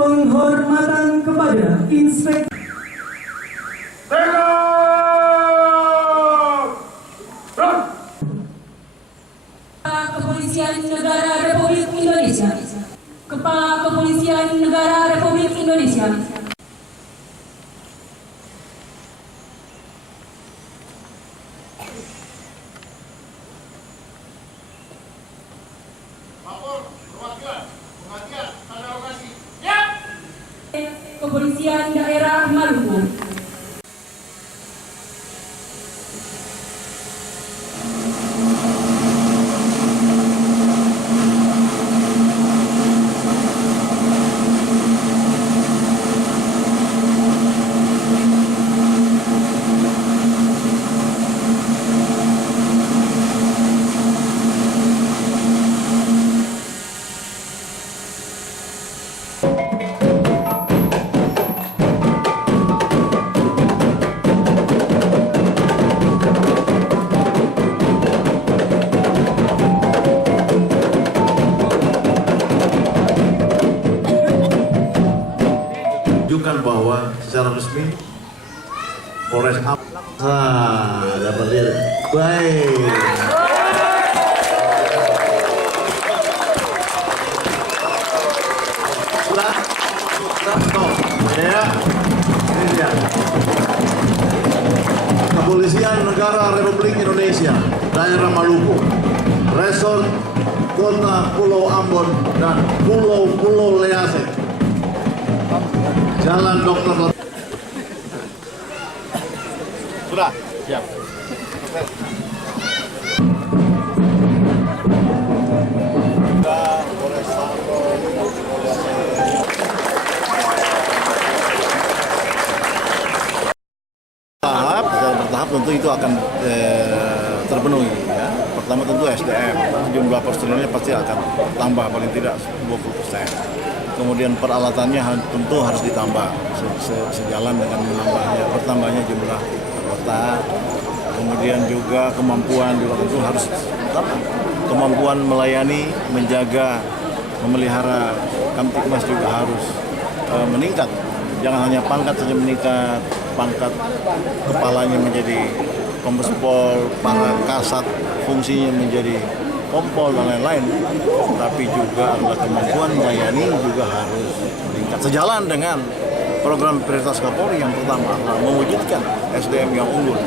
Penghormatan kepada Inspektur Kepolisian Negara Republik Indonesia. Kepala Kepolisian Negara Republik Indonesia. Kepolisian Daerah Maluku. Tunjukkan bahwa secara resmi Polres ada berdiri. Baik. Sudah. Ya. Ini dia. Kepolisian Negara Republik Indonesia, Daerah Maluku, Resort Kota Pulau Ambon dan Pulau Lease. Jalan Dr. Sudah? Siap. Bertahap tentu itu akan terpenuhi ya. Pertama tentu SDM, jumlah personilnya pasti akan tambah paling tidak 20%. Kemudian peralatannya tentu harus ditambah sejalan dengan bertambahnya jumlah anggota. Kemudian juga kemampuan juga tentu harus kemampuan melayani, menjaga, memelihara Kamtibmas juga harus meningkat. Jangan hanya pangkat saja meningkat, pangkat kepalanya menjadi Kombes Pol, pangkat kasat fungsinya menjadi Kompol dan lain-lain, tapi juga adalah kemampuan melayani juga harus meningkat. Sejalan dengan program prioritas Kapolri yang pertama adalah mewujudkan SDM yang unggul.